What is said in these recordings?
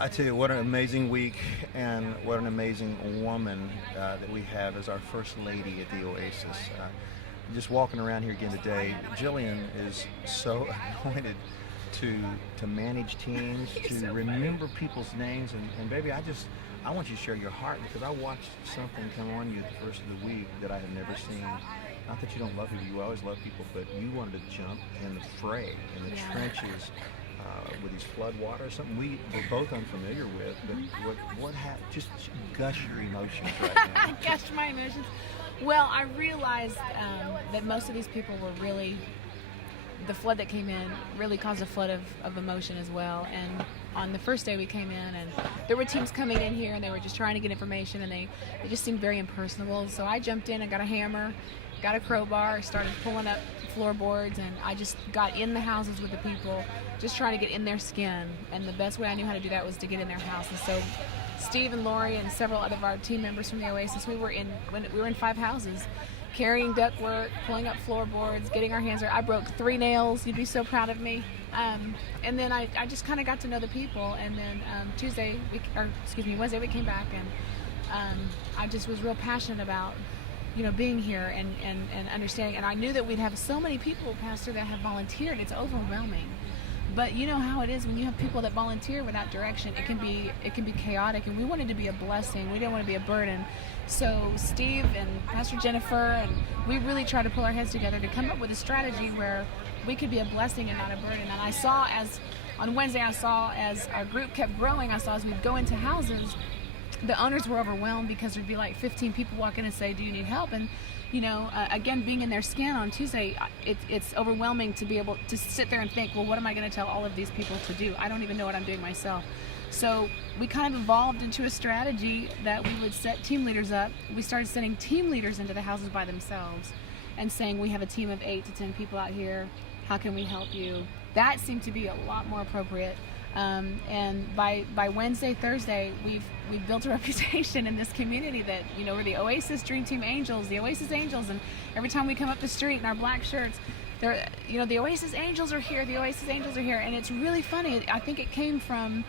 I tell you, what an amazing week, and what an amazing woman that we have as our First Lady at the Oasis. Just walking around here again today, Jillian is so anointed to manage teams, to remember people's names, and baby, I want you to share your heart, because I watched something come on you the first of the week that I had never seen. Not that you don't love people, you always love people, but you wanted to jump in the fray, in the trenches, with these flood waters, something we're both unfamiliar with. But what happened? Just gush your emotions right now. Gush my emotions. Well, I realized that most of these people were really, the flood that came in really caused a flood of emotion as well. And on the first day we came in, and there were teams coming in here, and they were just trying to get information, and they just seemed very impersonal. So I jumped in and got a hammer, got a crowbar, started pulling up floorboards, and I just got in the houses with the people, just trying to get in their skin. And the best way I knew how to do that was to get in their house. And so Steve and Lori and several other of our team members from the Oasis, we were in 5 houses, carrying ductwork, pulling up floorboards, getting our hands dirty. I broke 3 nails. You'd be so proud of me. And then I just kind of got to know the people. And then Wednesday we came back, and I just was real passionate about being here and understanding. And I knew that we'd have so many people, Pastor, that have volunteered. It's overwhelming. But you know how it is when you have people that volunteer without direction. It can be chaotic, and we wanted to be a blessing. We didn't want to be a burden. So Steve and Pastor Jennifer, and we really tried to pull our heads together to come up with a strategy where we could be a blessing and not a burden. And on Wednesday, as our group kept growing, as we'd go into houses, the owners were overwhelmed, because there'd be like 15 people walk in and say, "Do you need help?" And again, being in their skin on Tuesday, it's overwhelming to be able to sit there and think, well, what am I going to tell all of these people to do? I don't even know what I'm doing myself. So we kind of evolved into a strategy that we would set team leaders up. We started sending team leaders into the houses by themselves and saying, we have a team of 8 to 10 people out here. How can we help you? That seemed to be a lot more appropriate. And by Wednesday, Thursday, we've built a reputation in this community that, we're the Oasis Dream Team Angels, the Oasis Angels. And every time we come up the street in our black shirts, the Oasis Angels are here, the Oasis Angels are here. And it's really funny. I think it came from,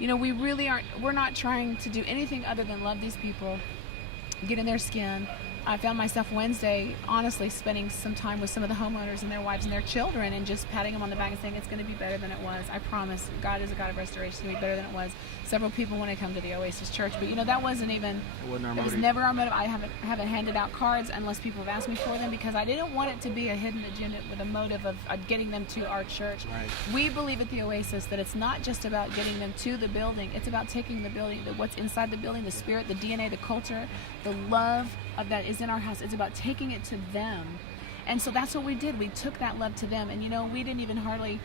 we're not trying to do anything other than love these people, get in their skin. I found myself Wednesday, honestly, spending some time with some of the homeowners and their wives and their children, and just patting them on the back and saying, it's going to be better than it was. I promise. God is a God of restoration. It's going to be better than it was. Several people want to come to the Oasis Church, but that wasn't even, it was never our motive. I haven't handed out cards unless people have asked me for them, because I didn't want it to be a hidden agenda with a motive of getting them to our church. Right. We believe at the Oasis that it's not just about getting them to the building. It's about taking the building, what's inside the building, the spirit, the DNA, the culture, the love that is in our house. It's about taking it to them. And so that's what we did. We took that love to them. And we didn't even hardly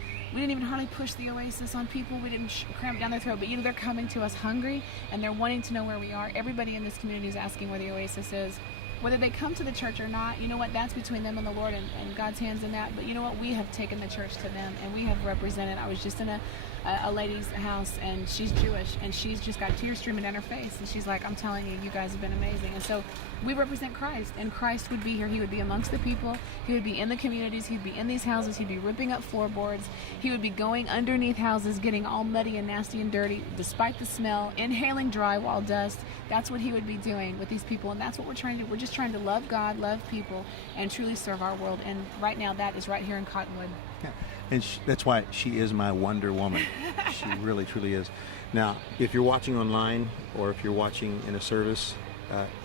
push the Oasis on people. We didn't cram it down their throat. But they're coming to us hungry, and they're wanting to know where we are. Everybody in this community is asking where the Oasis is. Whether they come to the church or not, that's between them and the Lord, and God's hands in that. But we have taken the church to them, and we have represented. I was just in a lady's house, and she's Jewish, and she's just got tears streaming down her face, and she's like, I'm telling you, you guys have been amazing. And so we represent Christ, and Christ would be here. He would be amongst the people. He would be in the communities. He'd be in these houses. He'd be ripping up floorboards. He would be going underneath houses, getting all muddy and nasty and dirty, despite the smell, inhaling drywall dust. That's what he would be doing with these people, and that's what we're trying to do. We're just trying to love God, love people, and truly serve our world. And right now, that is right here in Cottonwood. Yeah. And that's why she is my Wonder Woman. She really, truly is. Now, if you're watching online, or if you're watching in a service,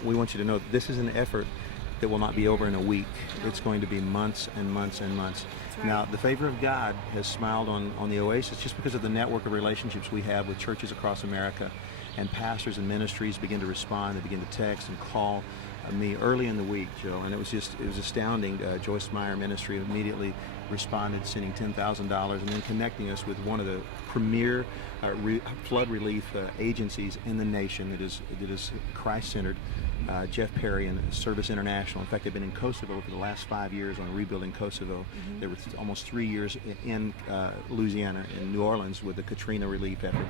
we want you to know this is an effort that will not be over in a week. It's going to be months and months and months. Right. Now, the favor of God has smiled on the Oasis just because of the network of relationships we have with churches across America, and pastors and ministries begin to respond. They begin to text and call me early in the week, Joe, and it was astounding. Joyce Meyer Ministry immediately responded, sending $10,000 and then connecting us with one of the premier flood relief agencies in the nation that is Christ-centered, Jeff Perry and Service International. In fact, they've been in Kosovo for the last 5 years on rebuilding Kosovo. Mm-hmm. They were almost 3 years in Louisiana, in New Orleans, with the Katrina relief effort.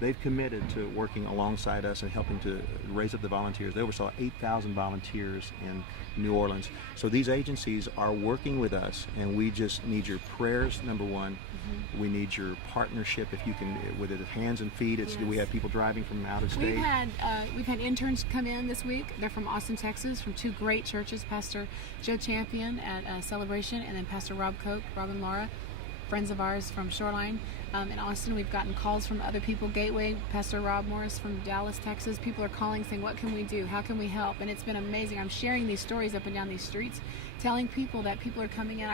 they've committed to working alongside us and helping to raise up the volunteers. They oversaw 8,000 volunteers in New Orleans. So these agencies are working with us, and we just need your prayers, number one. We need your partnership, if you can, with it hands and feet. It's, Yes. we have people driving from out of state. We've had interns come in this week. They're from Austin, Texas, from two great churches, Pastor Joe Champion at Celebration, and then Pastor Rob and Laura, friends of ours from Shoreline. In Austin, we've gotten calls from other people. Gateway, Pastor Rob Morris from Dallas, Texas. People are calling saying, what can we do? How can we help? And it's been amazing. I'm sharing these stories up and down these streets, telling people that people are coming in.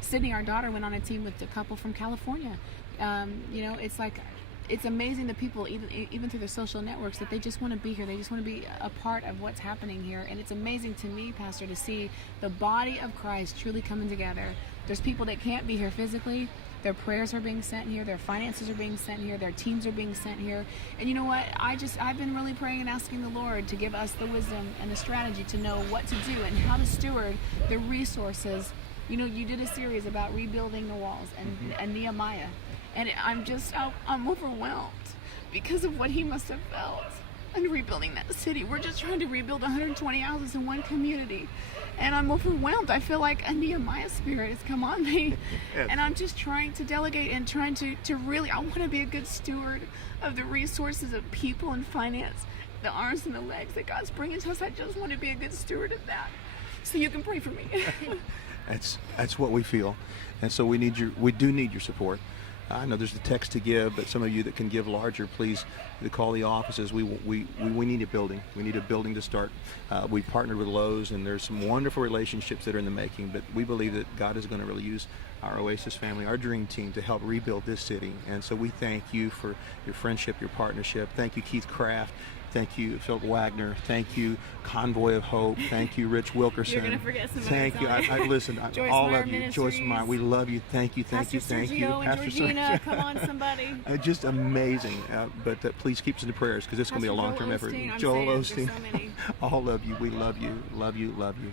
Sydney, our daughter, went on a team with a couple from California. It's like, it's amazing that people, even through the social networks, that they just want to be here. They just want to be a part of what's happening here. And it's amazing to me, Pastor, to see the body of Christ truly coming together. There's people that can't be here physically. Their prayers are being sent here. Their finances are being sent here. Their teams are being sent here. And you know what? I've been really praying and asking the Lord to give us the wisdom and the strategy to know what to do and how to steward the resources. You know, you did a series about rebuilding the walls and Nehemiah. And I'm overwhelmed because of what he must have felt in rebuilding that city. We're just trying to rebuild 120 houses in one community. And I'm overwhelmed. I feel like a Nehemiah spirit has come on me. Yes. And I'm just trying to delegate and trying to really, I want to be a good steward of the resources of people and finance, the arms and the legs that God's bringing to us. I just want to be a good steward of that. So you can pray for me. That's what we feel. And so we do need your support. I know there's the text to give, but some of you that can give larger, please call the offices. We need a building. We need a building to start. We partnered with Lowe's, and there's some wonderful relationships that are in the making, but we believe that God is going to really use our Oasis family, our dream team, to help rebuild this city. And so we thank you for your friendship, your partnership. Thank you, Keith Kraft. Thank you, Phil Wagner. Thank you, Convoy of Hope. Thank you, Rich Wilkerson. You're going to forget some. Thank you. I listen. Joyce all Meyer of you. Ministries. Joyce Meyer. We love you. Thank you. Thank you. Thank you. Sergio and Georgina, come on, somebody. Just amazing. But please keep us in the prayers, because it's going to be a long-term effort. Joel Osteen. So many. All of you. We love you. Love you. Love you.